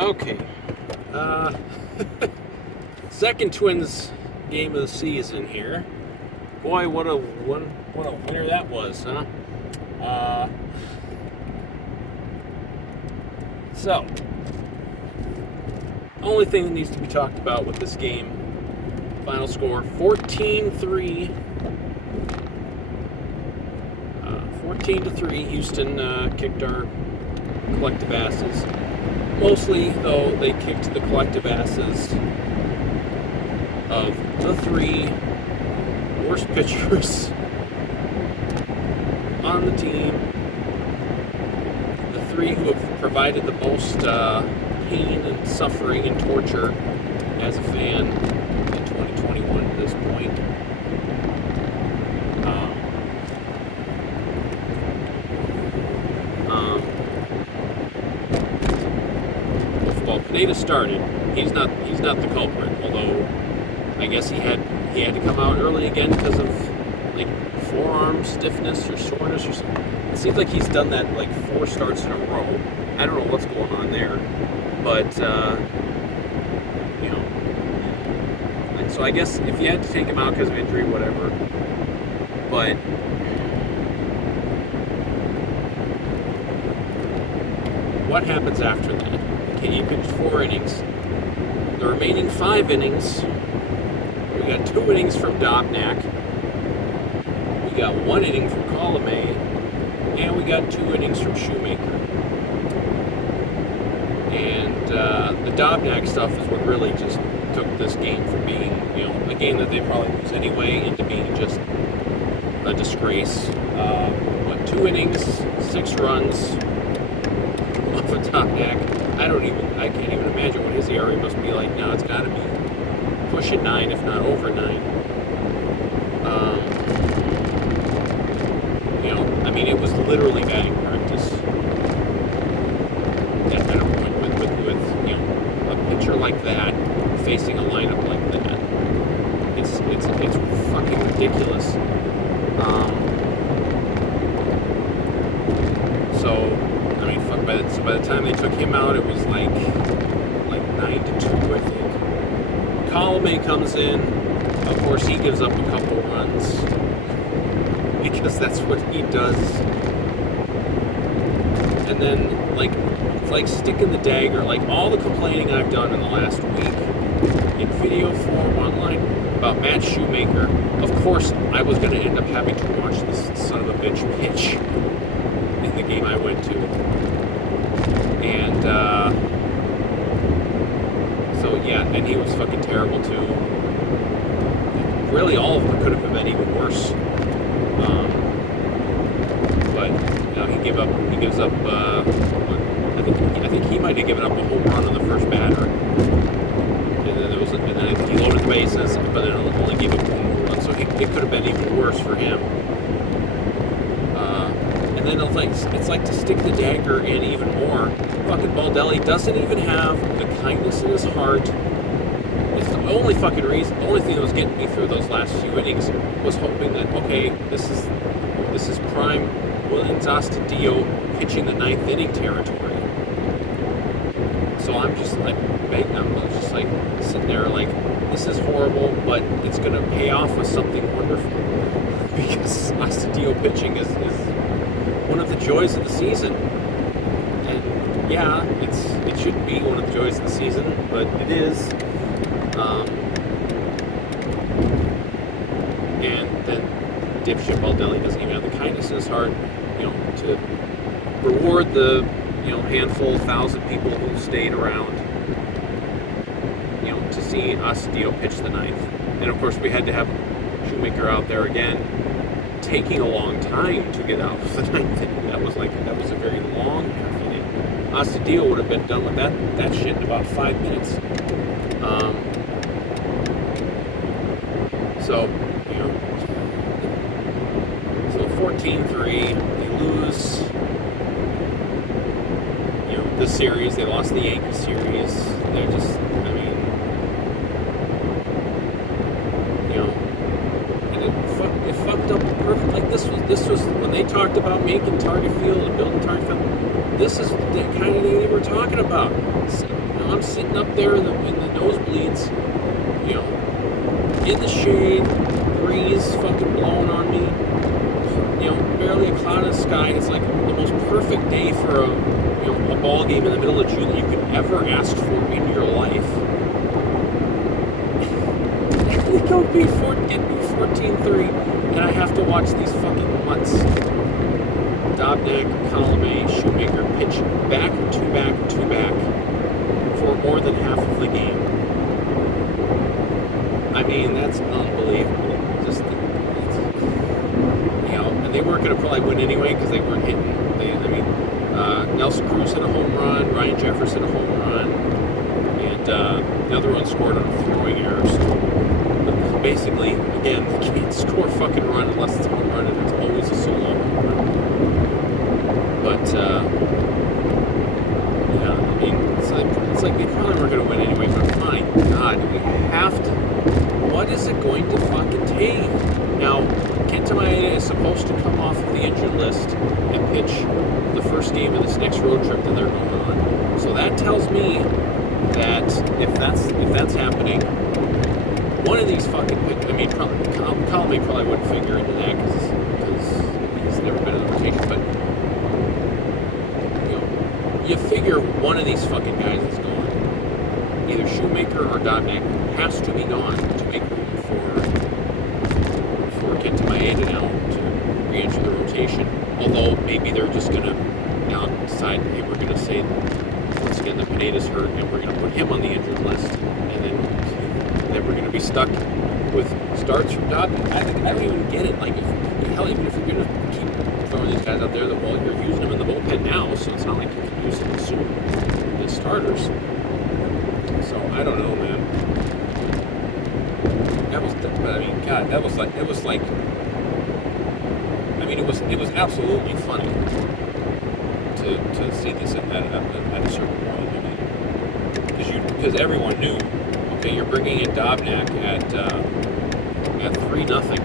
Okay. Uh, Second Twins game of the season here. Boy, what a winner that was, huh? So, only thing that needs to be talked about with this game, final score 14-3. 14-3. Houston kicked our collective asses. Mostly, though, they kicked the collective asses of the three worst pitchers on the team. The three who have provided the most pain and suffering and torture as a fan in 2021 at this point. Well, Pineda started. He's not the culprit, although I guess he had to come out early again because of like forearm stiffness or soreness or something. It seems like he's done that like 4 starts in a row. I don't know what's going on there, but so I guess if you had to take him out because of injury, whatever. But what happens after that? Okay, you pitched 4 innings. The remaining 5 innings, we got 2 innings from Dobnak. We got 1 inning from Colomé, and we got 2 innings from Shoemaker. And the Dobnak stuff is what really just took this game from being, a game that they probably lose anyway, into being just a disgrace. 2 innings, 6 runs off of Dobnak. I can't even imagine what his ERA must be like now. It's got to be pushing 9, if not over 9. It was literally batting practice at that point with a pitcher like that facing a lineup like that. It's fucking ridiculous. So by the time they took him out, it was like 9-2, I think. Colomé comes in. Of course, he gives up a couple runs because that's what he does. And then, it's like sticking the dagger. Like all the complaining I've done in the last week in video form online about Matt Shoemaker. Of course, I was going to end up having to watch this son of a bitch pitch in the game I went to. And and he was fucking terrible too. Really, all of them could have been even worse. But he gives up. I think he might have given up a home run on the first batter, and then I think he loaded the bases, but then only gave up 1 home run. So it could have been even worse for him. And then it's like to stick the dagger in even more. Fucking Baldelli doesn't even have the kindness in his heart. It's the only fucking reason, the only thing that was getting me through those last few innings was hoping that, okay, this is prime Willians Astudillo pitching the 9th inning territory. So I'm just like begging them, I'm just like sitting there like, this is horrible, but it's gonna pay off with something wonderful. Because Astudillo pitching is one of the joys of the season. And yeah, it shouldn't be one of the joys of the season, but it is. And then dipshit Baldelli doesn't even have the kindness in his heart, to reward the, handful, 1,000 people who stayed around, to see Astudillo pitch the 9th. And of course, we had to have Shoemaker out there again, taking a long time to get out of the 9th inning. That was a very long half inning. Astudillo would have been done with that shit in about 5 minutes. So 14-3, they lose. This series, they lost the Yankees series. They're just, and it fucked up perfect. Like this was when they talked about making Target Field and building Target Field. This is the kind of thing they were talking about. sitting up there in the nosebleeds, you know, in the shade, breeze fucking blowing on me, you know, barely a cloud in the sky. It's like the most perfect day for a ball game in the middle of June that you could ever ask for in your life. They go get me 14-3, and I have to watch these fucking mutts. Dobnak, Colomé, Shoemaker pitch back to back for more than half of the game. I mean, that's unbelievable. Just, you know, and they weren't going to probably win anyway because they weren't hitting. Nelson Cruz hit a home run, Ryan Jeffers hit a home run, and the other one scored on a throwing error. So basically, again, they can't score a fucking run unless it's a home run, and it's always a solo home run. But, yeah, I mean, it's like they probably weren't going to win anyway, but my God, we have to. What is it going to fucking take? Now, Kenta Maeda is supposed to come off of the injured list and pitch the first game of this next road trip that they're going on. So that tells me that if that's happening, one of these fucking Colomé probably wouldn't figure into that because he's never been in the rotation, but you figure one of these fucking guys is gone. Either Shoemaker or Dobnak has to be gone to make room for Kenta Maeda now to re-enter the rotation. Although maybe they're just going to now decide, hey, we're going to say, once again, that Pineda's hurt, and we're going to put him on the injured list. And then we're going to be stuck with starts from Dobnak. I don't even get it. Like, even if you're going to keep throwing these guys out there, well, you're using them in the bullpen now, so it's not like you can use them soon as starters. So I don't know, man. It was absolutely funny to see this at a certain point. I mean, because everyone knew, okay, you're bringing in Dobnak at 3-0.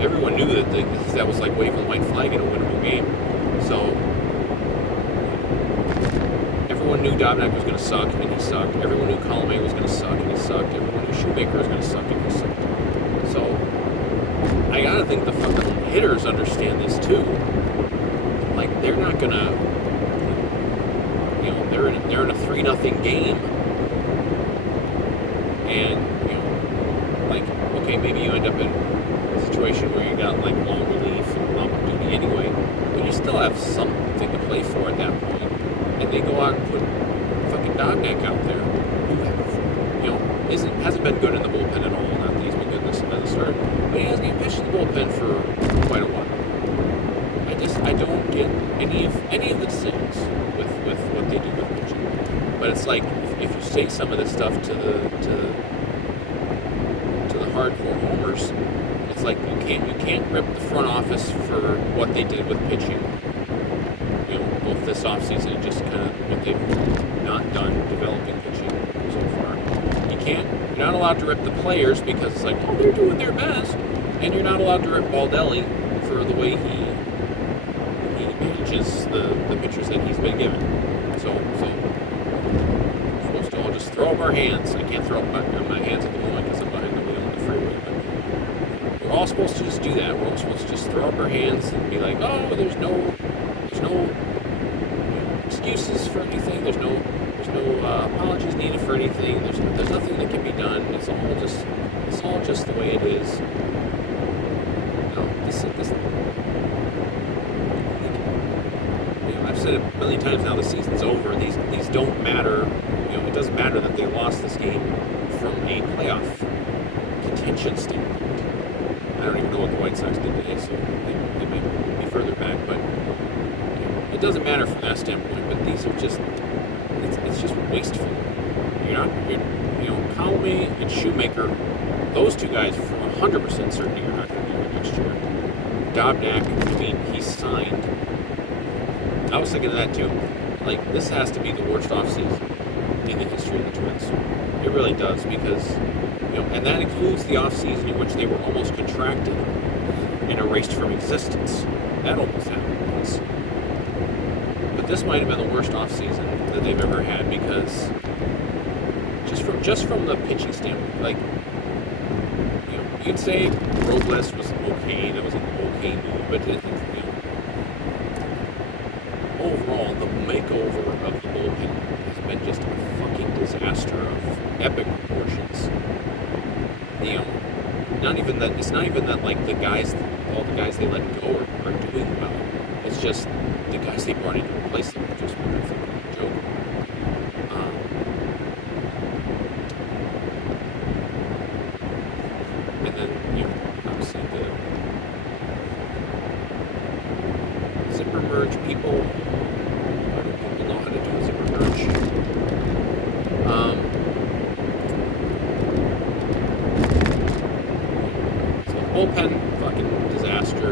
Everyone knew that was like waving a white flag in a winnable game. So everyone knew Dobnak was going to suck, and he sucked. Everyone knew Colomé was going to suck, and he sucked. Everyone knew Shoemaker was going to suck, and he sucked. So I gotta think the fucking hitters understand this too. Like, they're not gonna, they're in a 3-0 game, and like, okay, maybe you end up in a situation where you got like long relief and long duty anyway, but you still have something to play for at that point. And they go out and put fucking Dobnak out there, who hasn't been good in the bullpen at all. Not that he's been good as a starter, but he hasn't even pitched in the bullpen for quite a while. I don't get any of the decisions with what they do with pitching. But it's like if you say some of this stuff to the hardcore homers, it's like you can't rip the front office for what they did with pitching. Both this offseason and just kind of what they've not done developing pitching so far. You're not allowed to rip the players because it's like, oh, they're doing their best. And you're not allowed to rip Baldelli for the way he manages the pitchers that he's been given. So we're supposed to all just throw up our hands. I can't throw up my hands at the moment because I'm behind the wheel on the freeway. But we're all supposed to just do that. We're all supposed to just throw up our hands and be like, oh, there's no excuses for anything. There's no apologies needed for anything. There's nothing that can be done. It's all just the way it is. I've said it a million times now. The season's over. These don't matter. It doesn't matter that they lost this game from a playoff contention standpoint. I don't even know what the White Sox did today, so they might be further back, but it doesn't matter from that standpoint. But these are just it's just wasteful. Colomé and Shoemaker, those two guys for 100% certainty are not going to be here next year. Dobnak, he's signed. I was thinking of that too. Like, this has to be the worst offseason in the history of the Twins. It really does, because, and that includes the offseason in which they were almost contracted and erased from existence. That almost happened once. But this might have been the worst offseason that they've ever had, because just from the pitching standpoint, like, you know, you'd say Robles was okay. That was an okay move, but overall, the makeover of the bullpen has been just a fucking disaster of epic proportions. You know, not even that. It's not even that like all the guys they let go are doing well. It's just the guys they brought in to replace them just been a fucking joke. And then, you know, obviously the zipper merge people. I don't people know how to do a zipper merge. So bullpen, fucking disaster.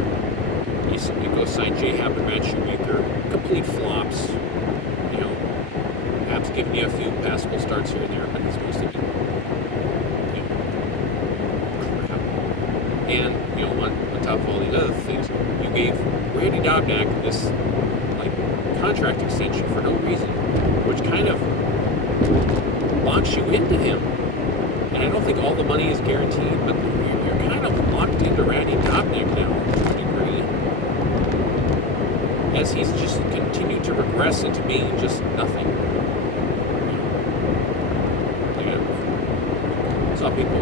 You go sign J. Happ and Matt Shoemaker, complete flops. You know, Happ's giving you a few passable starts here and there, but he's mostly been, you know, crap. And, you know, on top of all these other things, you gave Randy Dobnak this, like, contract extension for no reason, which kind of locks you into him. And I don't think all the money is guaranteed, but you're kind of locked into Randy Dobnak now to a degree, as he's just continued to regress into being just nothing. I saw people, you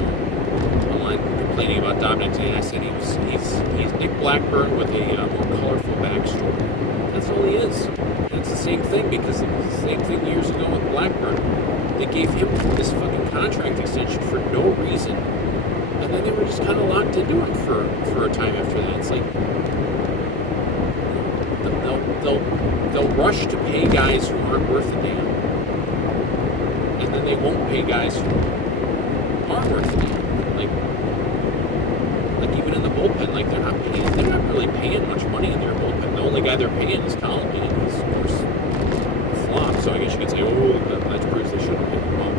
know, online complaining about Dobnak today, and I said he's Nick Blackburn with a more colorful backstory. That's all he is. And it's the same thing, because it was the same thing years ago with Blackburn. They gave him this fucking contract extension for no reason, and then they were just kind of locked into him for a time after that. It's like they'll rush to pay guys who aren't worth a damn, and then they won't pay guys who are worth a damn. Like even in the bullpen, like they're not really paying much money in their bullpen. The only guy they're paying is Collinsworth, and he's of course a flop. So I guess you could say, oh, that proves they shouldn't pay him well.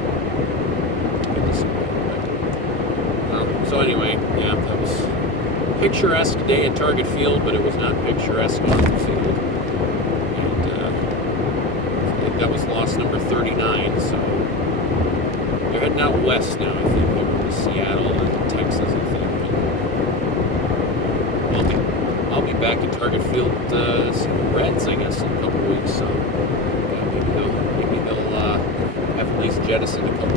So anyway, yeah, that was a picturesque day at Target Field, but it was not picturesque on the field. And I think that was loss number 39. So they're heading out west now. I think they're going to Seattle and Texas, I think. I'll be back at Target Field seeing the Reds, I guess, in a couple weeks. So yeah, maybe they'll have at least jettisoned a couple